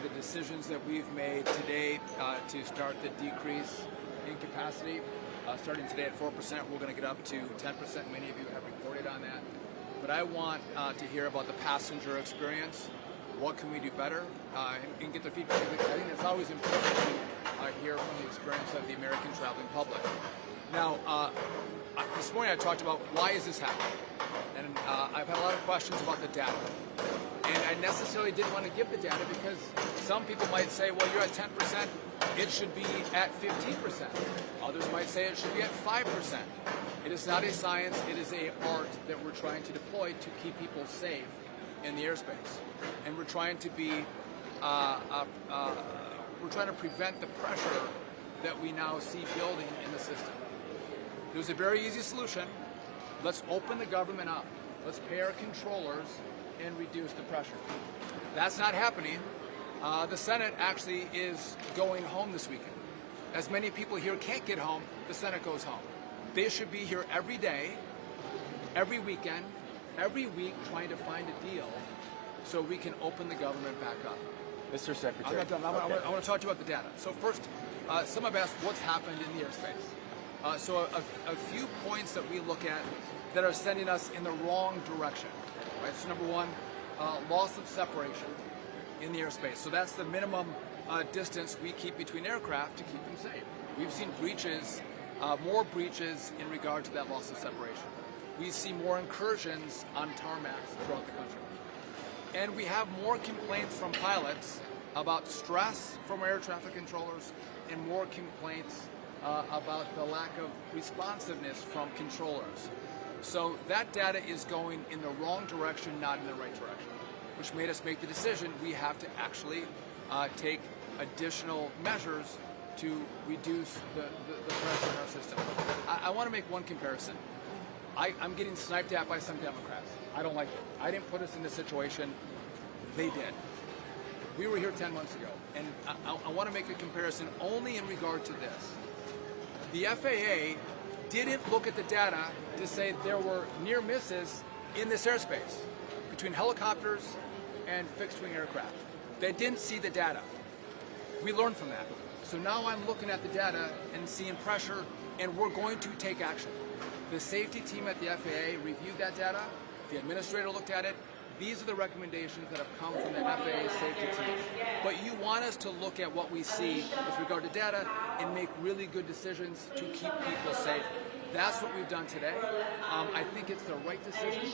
by the decisions that we've made today to start the decrease in capacity. Starting today at 4%, we're going to get up to 10%. Many of you have reported on that. But I want to hear about the passenger experience. What can we do better? And get their feedback. I think it's always important to hear from the experience of the American traveling public. Now, this morning I talked about why is this happening? And I've had a lot of questions about the data. And I necessarily didn't want to give the data because some people might say, well, you're at 10%, it should be at 15%. Others might say it should be at 5%. It is not a science, it is an art that we're trying to deploy to keep people safe in the airspace. And we're trying to be, we're trying to prevent the pressure that we now see building in the system. There's a very easy solution. Let's open the government up. Let's pay our controllers and reduce the pressure. That's not happening. The Senate actually is going home this weekend. As many people here can't get home, the Senate goes home. They should be here every day, every weekend, every week trying to find a deal so we can open the government back up. Mr. Secretary. I'm not done. I want to talk to you about the data. So first, some have asked what's happened in the airspace. So a few points that we look at that are sending us in the wrong direction. Right? So number one, loss of separation in the airspace. So that's the minimum distance we keep between aircraft to keep them safe. We've seen breaches, more breaches in regard to that loss of separation. We see more incursions on tarmacs throughout the country. And we have more complaints from pilots about stress from air traffic controllers and more complaints about the lack of responsiveness from controllers. So that data is going in the wrong direction, not in the right direction, which made us make the decision we have to actually take additional measures to reduce the pressure in our system. I want to make one comparison. I'm getting sniped at by some Democrats. I don't like it. I didn't put us in this situation. They did. We were here 10 months ago, and I want to make a comparison only in regard to this. The FAA didn't look at the data to say there were near misses in this airspace between helicopters and fixed-wing aircraft. They didn't see the data. We learned from that. So now I'm looking at the data and seeing pressure, and we're going to take action. The safety team at the FAA reviewed that data. The administrator looked at it. These are the recommendations that have come from the FAA safety team. But you want us to look at what we see with regard to data and make really good decisions to keep people safe. That's what we've done today. I think it's the right decision.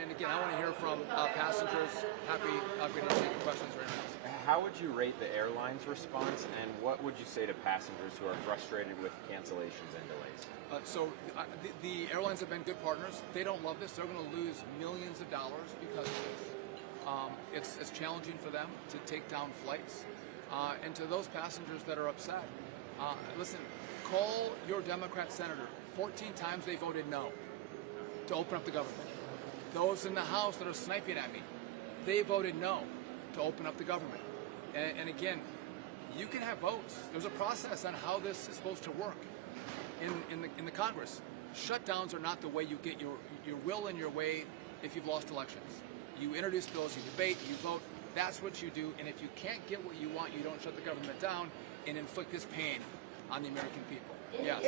And again, I want to hear from passengers. Happy to take questions right now. How would you rate the airline's response, and what would you say to passengers who are frustrated with cancellations and delays? The airlines have been good partners. They don't love this. They're going to lose millions of dollars because of this. It's challenging for them to take down flights. And to those passengers that are upset, listen, call your Democrat senator. 14 times they voted no to open up the government. Those in the House that are sniping at me, they voted no to open up the government. And again, you can have votes. There's a process on how this is supposed to work in the Congress. Shutdowns are not the way you get your will in your way if you've lost elections. You introduce bills, you debate, you vote. That's what you do. And if you can't get what you want, you don't shut the government down and inflict this pain on the American people. Yes.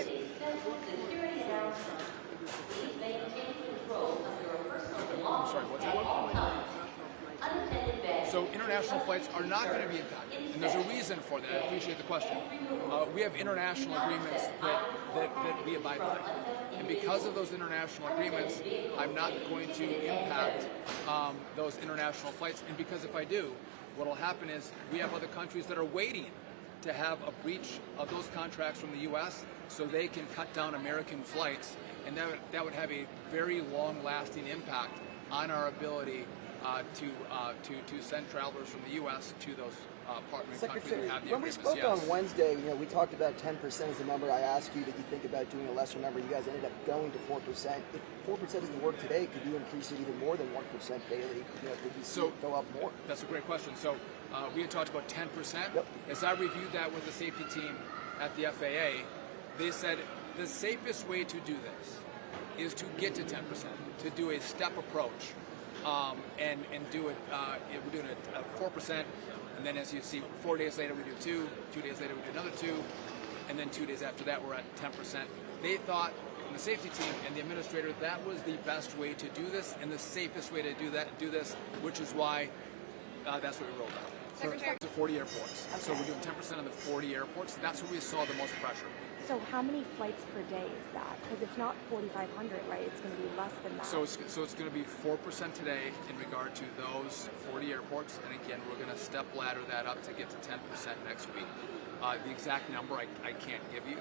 I'm sorry, what's that? So international flights are not going to be impacted, and there's a reason for that. I appreciate the question. We have international agreements that we abide by, and because of those international agreements, I'm not going to impact those international flights, and because if I do, what will happen is we have other countries that are waiting to have a breach of those contracts from the U.S. so they can cut down American flights, and that would have a very long-lasting impact on our ability to send travelers from the U.S. to those partner countries that have the when we spoke on Wednesday, we talked about 10% as the number. I asked you that you think about doing a lesser number. You guys ended up going to 4%. If 4% doesn't work today, could you increase it even more than 1% daily? Could you see it go up more? That's a great question. So we had talked about 10%. Yep. As I reviewed that with the safety team at the FAA, they said the safest way to do this is to get to 10%, to do a step approach. And do it, we're doing it at 4%, and And then as you see, 4 days later we do 2, 2 days later we do another 2, and then 2 days after that we're at 10%. They thought, from the safety team and the administrator, that was the best way to do this and the safest way to do this, which is why that's what we rolled out. Secretary. To 40 airports. Okay. So we're doing 10% on the 40 airports. That's where we saw the most pressure. So how many flights per day is that? Because it's not 4,500, right? It's going to be less than that. So it's going to be 4% today in regard to those 40 airports, and again, we're going to step ladder that up to get to 10% next week. The exact number I can't give you,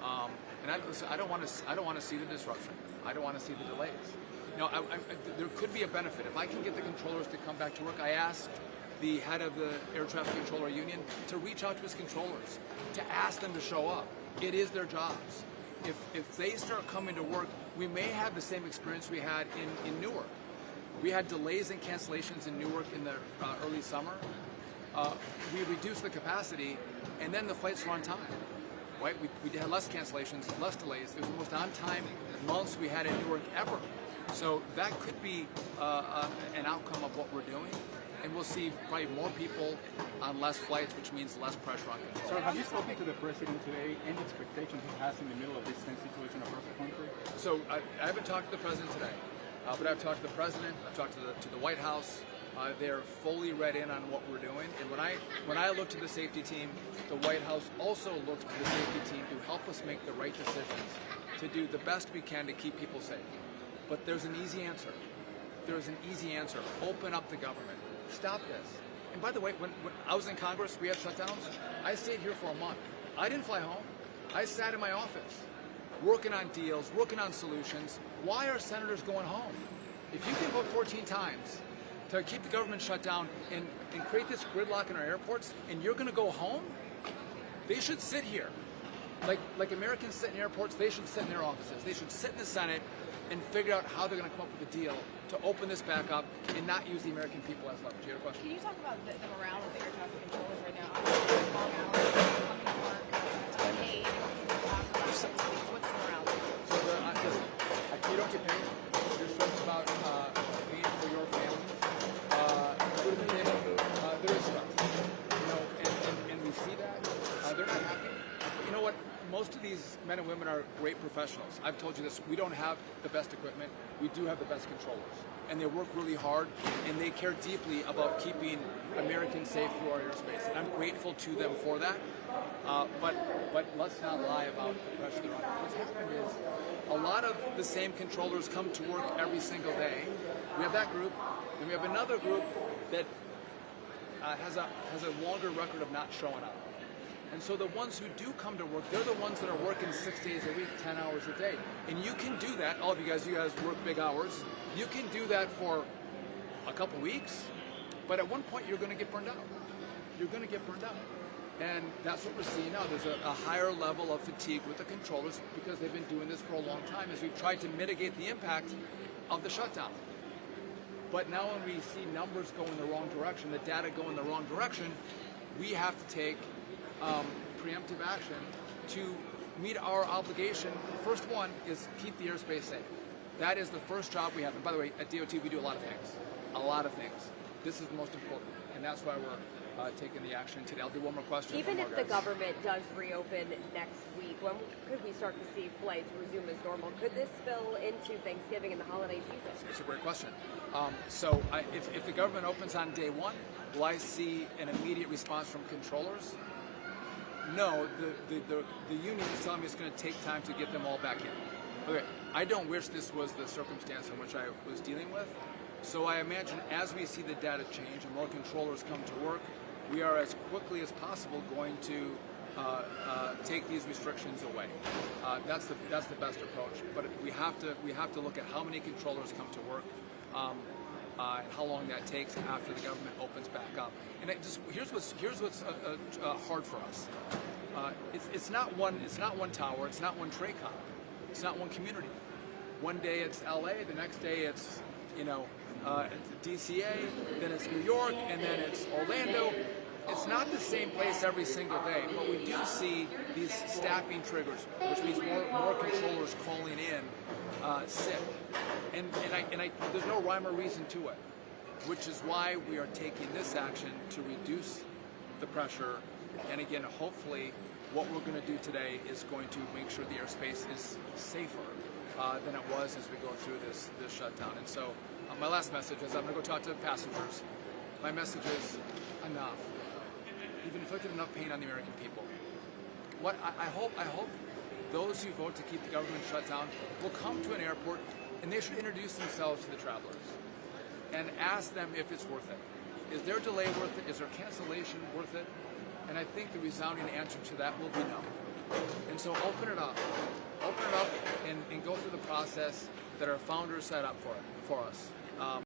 and I don't want to see the disruption. I don't want to see the delays. You know, there could be a benefit if I can get the controllers to come back to work. I asked the head of the Air Traffic Controller Union to reach out to his controllers, to ask them to show up. It is their jobs. If they start coming to work, we may have the same experience we had in Newark. We had delays and cancellations in Newark in the early summer. We reduced the capacity, and then the flights were on time. Right? We had less cancellations, less delays. It was the most on-time months we had in Newark ever. So that could be an outcome of what we're doing. And we'll see probably more people on less flights, which means less pressure on control. So have you spoken to the president today? Any expectations he has in the middle of this tense situation across the country? So I haven't talked to the president today, but I've talked to the president. I've talked to the White House. They're fully read in on what we're doing. And when I look to the safety team, the White House also looks to the safety team to help us make the right decisions, to do the best we can to keep people safe. But there's an easy answer. There's an easy answer. Open up the government. Stop this. And by the way, when I was in Congress, we had shutdowns. I stayed here for a month. I didn't fly home. I sat in my office, working on deals, working on solutions. Why are senators going home? If you can vote 14 times to keep the government shut down and create this gridlock in our airports, and you're going to go home, they should sit here. Like Americans sit in airports, they should sit in their offices. They should sit in the Senate and figure out how they're going to come up with a deal to open this back up and not use the American people as leverage. You have a question? Can you talk about the morale of the air traffic controllers right now? Obviously, long hours, coming to work, paid, what's the morale? So listen, you don't get paid. You're stressed about paying for your family. There is stress. You know, and we see that. They're not happy. You know what? Most of these men and women are great professionals. I've told you this, we don't have the best equipment, we do have the best controllers. And they work really hard, and they care deeply about keeping Americans safe through our airspace. And I'm grateful to them for that. But let's not lie about the pressure they're under. What's happened is a lot of the same controllers come to work every single day. We have that group, and we have another group that has a longer record of not showing up. And so the ones who do come to work, they're the ones that are working 6 days a week, 10 hours a day. And you can do that, all of you guys work big hours. You can do that for a couple weeks, but at one point you're going to get burned out. You're going to get burned out. And that's what we're seeing now. There's a higher level of fatigue with the controllers because they've been doing this for a long time as we've tried to mitigate the impact of the shutdown. But now when we see numbers go in the wrong direction, the data go in the wrong direction, we have to take preemptive action to meet our obligation. The first one is keep the airspace safe. That is the first job we have. And by the way, at DOT we do a lot of things. A lot of things. This is the most important. And that's why we're taking the action today. I'll do one more question. Even if the government does reopen next week, when could we start to see flights resume as normal? Could this spill into Thanksgiving and the holiday season? It's a great question. If the government opens on day one, will I see an immediate response from controllers? No, the union is telling me it's going to take time to get them all back in. Okay, I don't wish this was the circumstance in which I was dealing with. So I imagine as we see the data change and more controllers come to work, we are as quickly as possible going to take these restrictions away. That's the best approach. But we have to look at how many controllers come to work, and how long that takes after the government opens back up. And here's what's hard for us. It's not one tower. It's not one TRACON. It's not one community. One day it's LA. The next day it's DCA. Then it's New York, and then it's Orlando. It's not the same place every single day, but we do see these staffing triggers, which means more controllers calling in sick. And there's no rhyme or reason to it, which is why we are taking this action to reduce the pressure. And again, hopefully, what we're going to do today is going to make sure the airspace is safer than it was as we go through this shutdown. And so, my last message is I'm going to go talk to passengers. My message is enough. You've inflicted enough pain on the American people. What I hope those who vote to keep the government shut down will come to an airport and they should introduce themselves to the travelers and ask them if it's worth it. Is their delay worth it? Is their cancellation worth it? And I think the resounding answer to that will be no. And so open it up and go through the process that our founders set up for us.